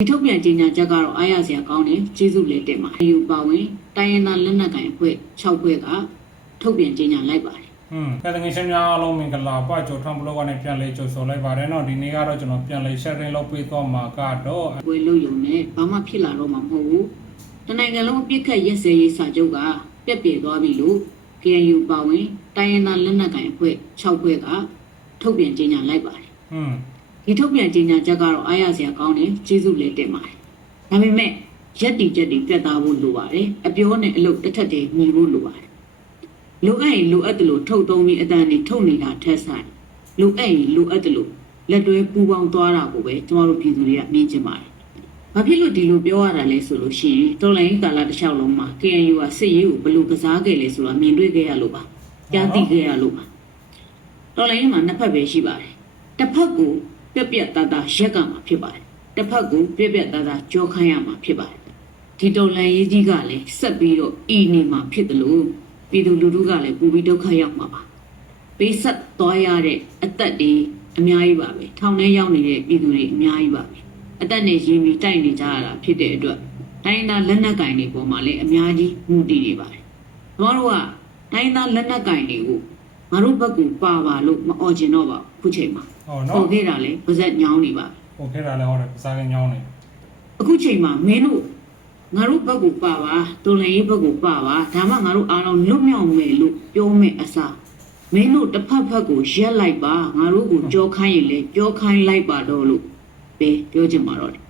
ဒီထုတ်ပြန်ကြေညာချက်ကတော့အားရစရာကောင်းတယ်ကျေးဇူးလည်းတင်ပါတယ်။ယူပါဝင်တိုင်းရင်းသားလက်နက်ကိုင်အဖွဲ့6ဖွဲ့ကထုတ်ပြန်ကြေညာလိုက်ပါတယ်။ဟွန်းကဲတငယ်ချင်းများအားလုံးမင်္ဂလာပါကျွန်တော်ထွန်ဘလော့ကနေပြန်လဲကြိုဆိုလိုက်ပါတယ်နော်ဒီနေ့ကတော့ကျွန်တော်ပြန်လဲ sharing လုပ်ပေးတော့မှာကတော့ဝေလို့ယုံနဲ့ဘာမှဖြစ်လာတော့မှာမဟုတ်ဘူးတနိုင်ငံလုံးအပြစ်ခတ်ရက်စဲရေးစာချုပ်ကပြက်ပြယ်သွားပြီလို့ KNU ပါဝင်တိုင်းရင်းသားလက်နက်ကိုင်အဖွဲ့6ဖွဲ့ကထုတ်ပြန်ကြေညာလိုက်ပါတယ်ဟွန်း ဒီထုတ်ပြန်ကြေညာချက်ကတော့အားရစရာကောင်းတယ်ကျေးဇူးလည်းတင်ပါတယ်။ဒါပေမဲ့ရက်တီချက်တီပြတ်သားဖို့လိုပါတယ်။အပြောနဲ့အလုပ်တစ်ထက်တည်းညီဖို့လိုပါတယ်။လိုအပ်ရင်လိုအပ်တယ်လို့ထုတ်သုံးပြီးအတန်နေထုတ်နေတာထက်ဆိုင်လိုအပ်ရင်လိုအပ်တယ်လို့လက်တွဲပူပေါင်းသွားတာကိုပဲကျမတို့ပြည်သူတွေကမြင်ချင်ပါတယ်။ဘာဖြစ်လို့ဒီလိုပြောရတာလဲဆိုလို့ရှိရင်တော်လိုင်းကာလတစ်လျှောက်လုံးမှာ KNU ကစစ်ရေးကိုဘယ်လိုကစားခဲ့လဲဆိုတာမြင်တွေ့ခဲ့ရလို့ပါ။ကြားသိခဲ့ရလို့ပါ။တော်လိုင်းမှာနှစ်ဖက်ပဲရှိပါတယ်။တစ်ဖက်ကို ပြက်ပြက်သားသားရက်ကမှာဖြစ်ပါတယ်။တစ်ဖက်ကိုပြက်ပြက်သားသားကြောခိုင်းရမှာဖြစ်ပါတယ်။ဒီတော်လန်ရေးကြီးကလည်းဆက်ပြီးတော့ဤနေမှာဖြစ်တယ်လို့ပြည်သူလူထုကလည်းပူပြီးဒုက္ခရောက်မှာပါပေးဆက်သွားရတဲ့အသက်တွေအများကြီးပါပဲထောင်ထဲရောက်နေတဲ့ပြည်သူတွေအများကြီးပါပဲအသက်နဲ့ရင်းပြီးတိုက်နေကြရတာဖြစ်တဲ့အတွက်တိုင်းသားလက်နက်ကင်တွေပေါ်မှာလည်းအများကြီးမူတည်နေပါတယ်ကျွန်တော်တို့ကတိုင်းသားလက်နက်ကင်တွေကိုငါတို့ဘက်ကပါပါလို့မအော်ကျင်တော့ပါဘူးခုချိန်မှာ ဟုတ်နော်ဟုတ်ခဲ့တာလေပါဇက်ညောင်းနေပါဟုတ်ခဲ့တာလည်းဟုတ်တယ်ပါဇက်ကညောင်းနေအခုချိန်မှာမင်းတို့ငါတို့ဘက်ကိုပါပါတွန်လည်းရေးဘက်ကိုပါပါဒါမှငါတို့အားလုံးလွတ်မြောက်မယ်လို့ပြောမယ်အစားမင်းတို့တစ်ဖက်ဖက်ကိုရက်လိုက်ပါငါတို့ကိုကြောခိုင်းရင်လည်းကြောခိုင်းလိုက်ပါတော့လို့ပဲပြောချင်ပါတော့တယ်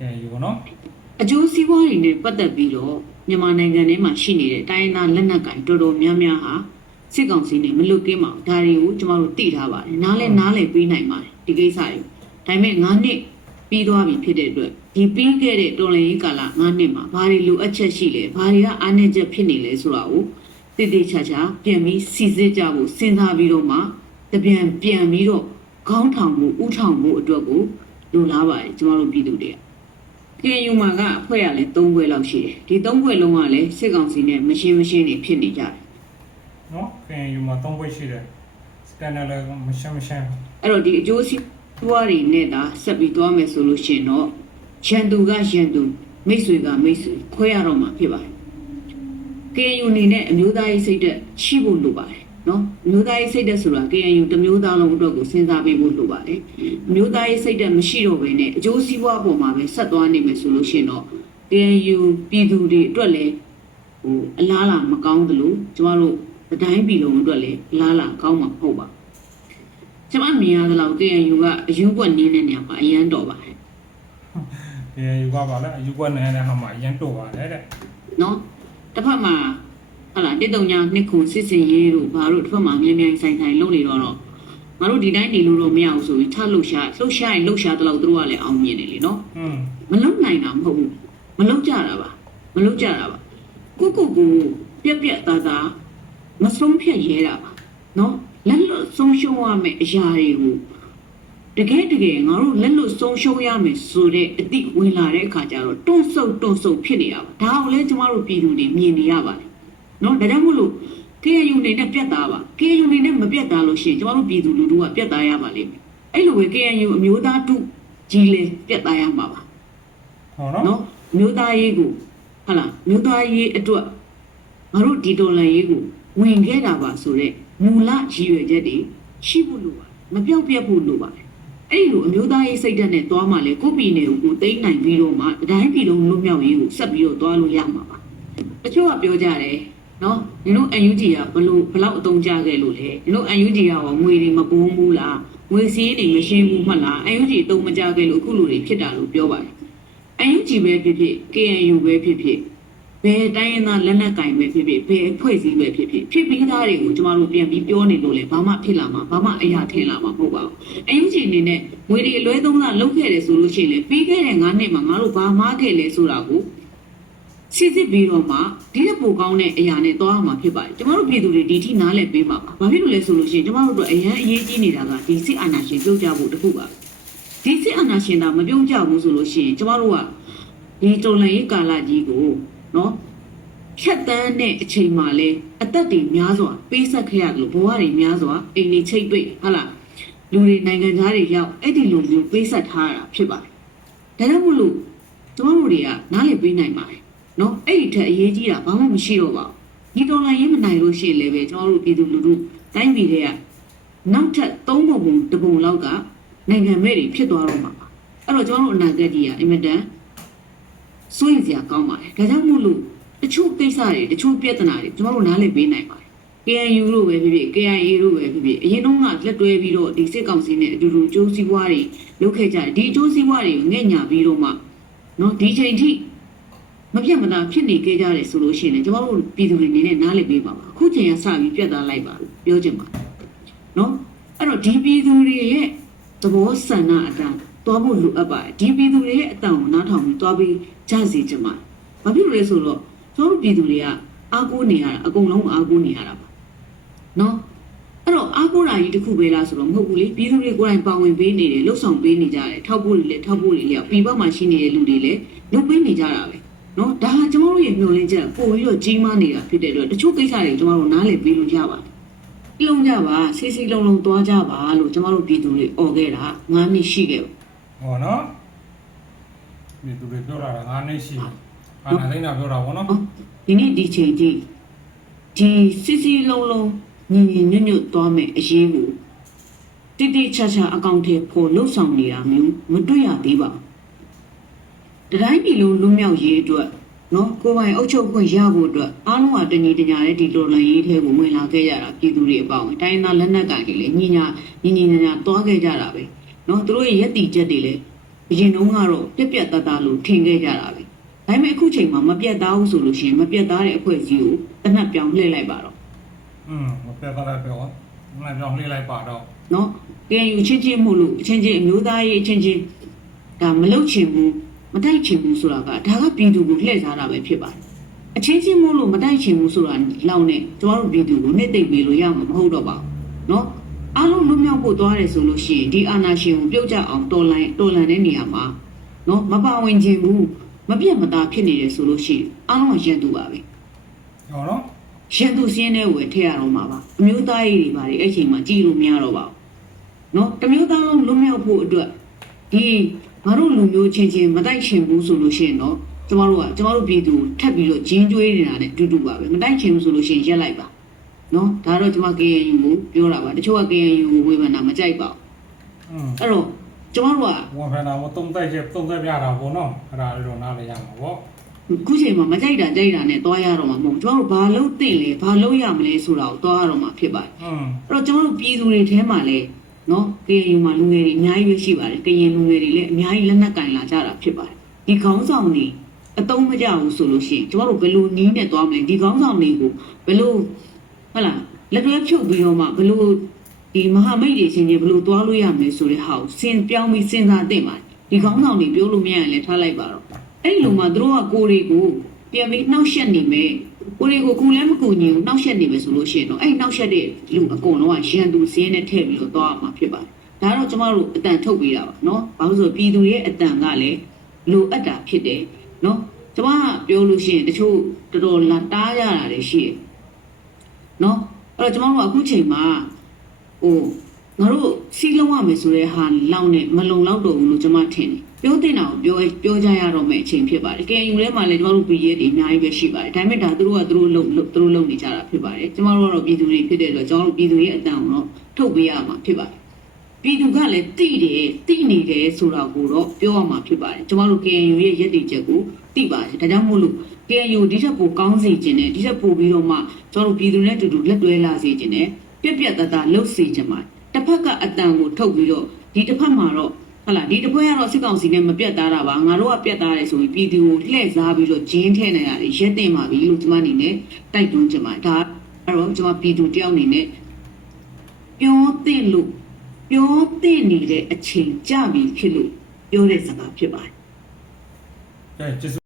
ကဲယူပါနော်အကျိုးစီးပွားတွေနဲ့ပတ်သက်ပြီးတော့မြန်မာနိုင်ငံထဲမှာရှိနေတဲ့တိုင်းသားလက်နက်ကိုင်တော်တော်များများဟာ စစ်ကောင်စီနဲ့မလွတ်ကင်းပါဘူးဒါတွေကိုကျမတို့သိထားပါတယ်နားလဲနားလဲပြီးနိုင်ပါတယ်ဒီကိစ္စတွေဒါပေမဲ့9နှစ်ပြီးသွားပြီဖြစ်တဲ့အတွက်ဒီပြီးခဲ့တဲ့တော်လှန်ရေးကာလ9နှစ်မှာဘာတွေလိုအပ်ချက်ရှိလဲဘာတွေကအားနည်းချက်ဖြစ်နေလဲဆိုတာကိုတည်တည်ချာချာပြန်ပြီးစီစစ်ကြဖို့စဉ်းစားပြီးတော့မှတပြန်ပြန်ပြီးတော့ခေါင်းထောင်မှုဥထောင်မှုအတွက်ကိုလိုလားပါတယ်ကျမတို့ပြည်သူတွေက KNU မှာကအဖွဲ့ရလဲ၃ဘွဲလောက်ရှိတယ်ဒီ၃ဘွဲလုံးကလည်းစစ်ကောင်စီနဲ့မရှင်းမရှင်းနေဖြစ်နေကြတယ် နော်ခင်ယူမှာ၃ဘွဲ့ရှိတယ်စကန်ဒါလည်းမရှမ်းမရှမ်းအဲ့တော့ဒီအကျိုးစီးပွားတွေနဲ့ဒါဆက်ပြီးသွားမယ်ဆိုလို့ရှိရင်တော့ရန်သူကရန်သူမိတ်ဆွေကမိတ်ဆွေခွဲရတော့မှာဖြစ်ပါတယ် KNU အနေနဲ့အမျိုးသားရေးစိတ်ဓာတ်ရှိဖို့လိုပါတယ်နော်အမျိုးသားရေးစိတ်ဓာတ်ဆိုတာ KNU တမျိုးသားလုံးအတွက်ကိုစဉ်းစားပေးဖို့လိုပါတယ်အမျိုးသားရေးစိတ်ဓာတ်မရှိတော့ဘဲနဲ့အကျိုးစီးပွားပေါ်မှာပဲဆက်သွားနိုင်မယ်ဆိုလို့ရှိရင်တော့ KNU ပြည်သူတွေအတွက်လည်းဟိုအလားအလာမကောင်းသလိုကျမတို့ တိုင်းပြည်လုံးအတွက်လည်းအလားအလာကောင်းမှာမဟုတ်ပါဘူးကျမမြင်ရသလောက် KNU ကအယူကွက်နင်းတဲ့နေရာမှာအရန်တော်ပါတယ်ကဲယူကပါလဲအယူကွက်နေတဲ့ဟာမှာအရင်တော့ပါတယ်တဲ့နော်တစ်ဖက်မှာဟလာတိတုံညာနှစ်ခုစစ်စင်ရေးတို့ဘာတို့တစ်ဖက်မှာမြင်းမြိုင်ဆိုင်ဆိုင်လုပ်နေတော့တော့ငါတို့ဒီတိုင်းနေလို့တော့မရဘူးဆိုပြီးထလှုပ်ရှားလှုပ်ရှားရင်လှုပ်ရှားတော့သူတို့ကလည်းအောင်မြင်တယ်လေနော်อืมမလုံနိုင်တာမဟုတ်ဘူးမလုံကြတာပါမလုံကြတာပါကိုကိုကိုပြက်ပြက်သားသား မဆုံးဖြတ်ရဲတာနော်လက်လွတ်ဆုံးရှုံးရမယ့်အရာတွေကိုတကယ်တကယ်ငါတို့လက်လွတ်ဆုံးရှုံးရမယ်ဆိုတဲ့အတိဝင်လာတဲ့အခါကျတော့တွန့်ဆုတ်တွန့်ဆုတ်ဖြစ်နေတာပါဒါအောင်လဲကျမတို့ပြည်သူတွေမြင်နေရပါတယ်နော်ဒါကြောင့်မို့လို့ KU နေနဲ့ပြက်သားပါ KU နေနဲ့မပြက်သားလို့ရှိရင်ကျမတို့ပြည်သူလူထုကပြက်သားရပါလိမ့်မယ်အဲ့လိုပဲ KU အမျိုးသားတုကြီးလဲပြက်သားရမှာပါဟုတ်နော်နော်မျိုးသားရေးကိုဟလာမျိုးသားရေးအတွက်ငါတို့ဒီတော်လှန်ရေးကို ဝင်ခဲ့တာပါဆိုတော့မူလရည်ရွယ်ချက်တွေရှိဖို့လိုပါတယ်မပြောက်ပြက်ဖို့လိုပါတယ်အဲ့ဒီလိုအမျိုးသားရေးစိတ်ဓာတ်နဲ့သွားမှလေကိုယ့်ပြည်နယ်ကိုကိုယ်သိမ်းနိုင်ပြီးတော့မှအတိုင်းပြည်လုံးလွတ်မြောက်ရေးကိုဆက်ပြီးတော့သွားလို့ရမှာပါတချို့ကပြောကြတယ်နော်ညီတို့ UNG ကဘလို့ဘလောက်အတုံးကြခဲ့လို့လဲညီတို့ UNG ကရောငွေတွေမပုံးဘူးလားငွေစည်းတွေမရှင်းဘူးမှတ်လား UNG အတုံးမကြခဲ့လို့အခုလိုတွေဖြစ်တာလို့ပြောပါတယ်အယူဂျီပဲဖြစ်ဖြစ် KNU ပဲဖြစ်ဖြစ် ဘယ်တိုင်းရင်းသားလက်နက်ကင်ပဲဖြစ်ဖြစ်ဘယ်အဖွဲ့အစည်းပဲဖြစ်ဖြစ်ဖြစ်ပြီးသားတွေကိုကျမတို့ပြန်ပြီးပြောနေလို့လေဘာမှဖြစ်လာမှာဘာမှအရာထင်လာမှာမဟုတ်ပါဘူးအယူဂျီအနေနဲ့ငွေတွေအလွဲသုံးစားလုပ်ခဲ့တယ်ဆိုလို့ရှိရင်လေပြီးခဲ့တဲ့9နှစ်မှာငါတို့ဘာမှခဲ့လဲဆိုတာကိုစစ်စစ်ပြီးတော့မှဒီတဲ့ပိုကောင်းတဲ့အရာနဲ့သွားအောင်မှာဖြစ်ပါတယ်ကျမတို့ပြည်သူတွေဒီထိနားလည်ပေးမှာပါဘာဖြစ်လို့လဲဆိုလို့ရှိရင်ကျမတို့တို့အရန်အရေးကြီးနေတာကဒီစစ်အာဏာရှင်ပြုတ်ကြဖို့တခုပါဒီစစ်အာဏာရှင်တာမပြုံးကြဘူးဆိုလို့ရှိရင်ကျမတို့ကဒီတော်လှန်ရေးကာလကြီးကို နော်ဖြတ်တန်းတဲ့အချိန်မှလဲအသက်တွေများစွာပေးဆက်ခဲ့ရတယ်လို့ဘဝတွေများစွာအိမ်တွေချိတ်ပိတ်ဟာလားလူတွေနိုင်ငံသားတွေရောက်အဲ့ဒီလိုမျိုးပေးဆက်ထားရတာဖြစ်ပါတယ်ဒါကြောင့်မို့လို့ကျွန်တော်တို့တွေကနားလည်ပေးနိုင်ပါတယ်နော်အဲ့ဒီထက်အရေးကြီးတာဘာမှမရှိတော့ပါဘူးဒီတော်လိုင်းရင်မနိုင်လို့ရှိရင်လည်းပဲကျွန်တော်တို့ပြည်သူလူထုတိုင်းပြည်တွေကနောက်ထပ်သုံးပုံပုံတစ်ပုံလောက်ကနိုင်ငံမဲ့တွေဖြစ်သွားတော့မှာပါအဲ့တော့ကျွန်တော်တို့အနာဂတ်ကြီးကအင်မတန် စိုးရိမ်စရာကောင်းပါတယ်ဒါကြောင့်မို့လို့တချို့ကိစ္စတွေတချို့ပြဿနာတွေကျွန်တော်တို့နားလည်ပေးနိုင်ပါတယ် KNU လို့ပဲဖြစ်ဖြစ် KIA လို့ပဲဖြစ်ဖြစ်အရင်တုန်းကလက်တွဲပြီးတော့ဒီစစ်ကောင်စီနဲ့အတူတူကြိုးစည်းဝါးတွေလုပ်ခဲ့ကြတယ်ဒီကြိုးစည်းဝါးတွေကိုငဲ့ညာပြီးတော့မှနော်ဒီချိန်ထိမပြတ်မသားဖြစ်နေကြကြတယ်ဆိုလို့ရှိရင်လည်းကျွန်တော်တို့ပြည်သူတွေအနေနဲ့နားလည်ပေးပါပါအခုချိန်ကစပြီးပြတ်သားလိုက်ပါလို့ပြောချင်ပါတယ်နော်အဲ့တော့ဒီပြည်သူတွေရဲ့သဘောဆန္ဒအတိုင်း သွားဖို့လိုအပ်ပါတယ်ဒီပြည်သူတွေရဲ့အတန်ကိုနားထောင်ပြီးသွားပြီးကြစီချင်ပါတယ်ဘာဖြစ်လို့လဲဆိုတော့ကျွန်တော်တို့ပြည်သူတွေကအားကိုးနေရတာအကုန်လုံးအားကိုးနေရတာပါနော်အဲ့တော့အားကိုးတာကြီးတစ်ခုပဲလားဆိုတော့မဟုတ်ဘူးလေပြည်သူတွေကိုယ်တိုင်ပါဝင်ပေးနေတယ်လှုပ်ဆောင်ပေးနေကြတယ်ထောက်ဖို့တွေလည်းထောက်ဖို့တွေလည်းပြည်ပမှာရှိနေတဲ့လူတွေလည်းလုပ်ပေးနေကြတာပဲနော်ဒါဟာကျွန်တော်တို့ရဲ့မျှော်လင့်ချက်ပို့ပြီးတော့ကြီးမားနေတာဖြစ်တဲ့အတွက်တချို့ကိစ္စတွေကျွန်တော်တို့နားလည်ပေးလို့ရပါတယ်ပြုံးကြပါဆေးဆေးလုံးလုံးသွားကြပါလို့ကျွန်တော်တို့ပြည်သူတွေអော်ခဲ့တာ9နှစ်ရှိခဲ့ပါ ဟောနော်ဒီသူတွေပြောတာက9နှစ်ရှိအာနာသိန်းတာပြောတာဗောနော်နော်ဒီနေ့ဒီချိန်ထိဒီစစ်စစ်လုံးလုံးညီညီညွတ်ညွတ်သွားမယ်အရေးကိုတိတိကျကျအကောင့်ထဲပေါ်လှုပ်ဆောင်နေတာမျိုးမတွေ့ရသေးပါဘူးတတိုင်းပြည်လုံးလွတ်မြောက်ရေးအတွက်နော်ကိုယ်ပိုင်အုပ်ချုပ်ခွင့်ရဖို့အတွက်အားလုံးကတညီတညာတဲ့ဒီတော်လှန်ရေးထဲကိုဝင်လာခဲ့ကြတာပြည်သူတွေအပေါင်းတိုင်းသားလက်နက်ကိုင်တွေလည်းညီညာညီညီညာညာသွားခဲ့ကြတာပဲ နော်သူတို့ရဲ့ယက်တီချက်တွေလည်းအရင်တုန်းကတော့ပြက်ပြက်တသားလို့ထင်ခဲ့ကြတာပဲ ဒါပေမဲ့အခုချိန်မှာမပြတ်သားဘူးဆိုလို့ရှိရင်မပြတ်သားတဲ့အဖွဲ့အစည်းကိုတနတ်ပြောင်းလှည့်လိုက်ပါတော့ อืมမပြတ်သားပြောမလိုက်ပြောင်းလှည့်လိုက်ပါတော့ เนาะ KNU ချင်းချင်းမှုလို့အချင်းချင်းအမျိုးသားရေးအချင်းချင်းဒါမလုတ်ချင်ဘူးမတိုက်ချင်ဘူးဆိုတာကဒါကပြည်သူကိုလှည့်စားတာပဲဖြစ်ပါတယ်အချင်းချင်းမှုလို့မတိုက်ချင်ဘူးဆိုတာလောက်နဲ့ကျမတို့ပြည်သူကိုနှစ်သိမ့်ပေးလို့ရမှာမဟုတ်တော့ပါဘူးเนาะ အားလုံးလွတ်မြောက်ဖို့သွားတယ်ဆိုလို့ရှိရင်ဒီအာဏာရှင်ကိုပြုတ်ကျအောင်တော်လှန်တော်လှန်တဲ့နေရာမှာနော်မပါဝင်ခြင်းဘူးမပြတ်မသားဖြစ်နေတယ်ဆိုလို့ရှိရင်အားလုံးရန်သူပါပဲဟုတ်နော်ရန်သူစင်းတဲ့ဝယ်ထည့်ရတော့မှာပါအမျိုးသားရေးတွေပါလေအဲ့ချိန်မှာကြည်လို့မရတော့ပါဘူးနော်တမျိုးသားလုံးလွတ်မြောက်ဖို့အတွက်ဒီငါတို့လူမျိုးချင်းချင်းမတိုက်ချင်ဘူးဆိုလို့ရှိရင်တော့ကျမတို့ကကျမတို့ပြည်သူထပ်ပြီးတော့ဂျင်းကျွေးနေတာနဲ့အတူတူပါပဲမတိုက်ချင်ဘူးဆိုလို့ရှိရင်ရက်လိုက်ပါ နော်ဒါတော့ကျွန်မ KNU ကိုပြောတာပါတချို့က KNU ကိုဝေဖန်တာမကြိုက်ပါဘူးအဲ့တော့ကျွန်တော်တို့ကဝေဖန်တာမတုံ့တက်ချက်တုံ့တက်ပြတာပေါ့နော်အဲ့ဒါတော့နားလည်ရမှာပေါ့ခုချိန်မှာမကြိုက်တာကြိုက်တာနဲ့သွားရတော့မှာမဟုတ်ကျွန်တော်တို့ဘာလို့တင့်လဲဘာလို့ရမလဲဆိုတာကိုသွားရတော့မှာဖြစ်ပါတယ်အဲ့တော့ကျွန်တော်တို့ပြည်သူတွေထဲမှာလည်းနော်ကရင်မှာလူငယ်တွေအများကြီးပဲရှိပါတယ်ကရင်လူငယ်တွေလည်းအများကြီးလက်နက်ကင်လာကြတာဖြစ်ပါတယ်ဒီခေါင်းဆောင်တွေအတုံးမကြဘူးဆိုလို့ရှိရင်ကျွန်တော်တို့ဘယ်လိုနည်းနဲ့သွားမလဲဒီခေါင်းဆောင်တွေကိုဘယ်လို ဟုတ်လားလက်တွဲဖြုတ်ပြီးတော့မှဘယ်လိုဒီမဟာမိတ်တွေချင်းချင်းဘယ်လိုသွားလို့ရမလဲဆိုတဲ့ဟာကိုစဉ်ပြောင်းပြီးစဉ်းစားသင့်ပါတယ်ဒီခေါင်းဆောင်တွေပြောလို့မရရင်လည်းထားလိုက်ပါတော့အဲ့ဒီလိုမှသူတို့ကကိုယ်တွေကိုပြန်ပြီးနှောက်ယှက်နေမယ် ကိုရီကိုကူလည်းမကူညီဘူးနှောက်ယှက်နေမယ်ဆိုလို့ရှိရင်တော့အဲ့နှောက်ယှက်တဲ့လူအကုန်လုံးကရန်သူစင်းနဲ့ထည့်ပြီးတော့သွားမှာဖြစ်ပါတယ်ဒါတော့ကျမတို့အတန်ထုတ်ပေးတာပါเนาะဘာလို့ဆိုပြည်သူရဲ့အတန်ကလည်းလိုအပ်တာဖြစ်တယ်เนาะကျမကပြောလို့ရှိရင်တချို့တော်တော်လာတားရတာတွေရှိတယ် နော်အဲ့တော့ကျမတို့ကအခုချိန်မှာဟိုငါတို့စီးလုံးရမယ်ဆိုတဲ့ဟာလောက်နဲ့မလုံလောက်တော့ဘူးလို့ကျမထင်တယ်ပြောတင်တာကိုပြောပြောကြရတော့မယ့်အချိန်ဖြစ်ပါတယ် KU ထဲမှာလည်းကျမတို့ PDF တွေအများကြီးပဲရှိပါတယ်ဒါပေမဲ့ဒါသူတို့ကသူတို့လုံသူတို့လုံနေကြတာဖြစ်ပါတယ်ကျမတို့ကတော့ပြည်သူတွေဖြစ်တဲ့အတွက်ကျမတို့ပြည်သူရဲ့အတန်ကိုတော့ထုတ်ပေးရမှာဖြစ်ပါတယ်ပြည်သူကလည်းတိတယ်တိနေတယ်ဆိုတာကိုတော့ပြောရမှာဖြစ်ပါတယ်ကျမတို့ KU ရဲ့ရည်တည်ချက်ကိုတိပါတယ်ဒါကြောင့်မို့လို့ KNU ဒီထက်ပိုကောင်းစေခြင်းနဲ့ဒီထက်ပိုပြီးတော့မှကျမတို့ပြည်သူနဲ့အတူတူလက်တွဲလာစေခြင်းနဲ့ပြက်ပြက်တသားလှုပ်စေခြင်းပါတစ်ဖက်ကအတန်ကိုထုတ်ပြီးတော့ဒီတစ်ဖက်မှာတော့ဟုတ်လားဒီတစ်ပွဲကတော့စစ်ကောင်စီနဲ့မပြတ်သားတာပါငါတို့ကပြတ်သားတယ်ဆိုပြီးပြည်သူကိုလှည့်စားပြီးတော့ဂျင်းထဲနေရတယ်ရက်တင်ပါပြီလို့ကျွန်မအနေနဲ့တိုက်တွန်းချင်ပါတယ်ဒါအဲ့တော့ကျွန်မပြည်သူတယောက်အနေနဲ့ပြောတဲ့လို့ပြောတဲ့နေတဲ့အချိန်ကြပြီဖြစ်လို့ပြောတဲ့စကားဖြစ်ပါတယ်ကဲကျေးဇူး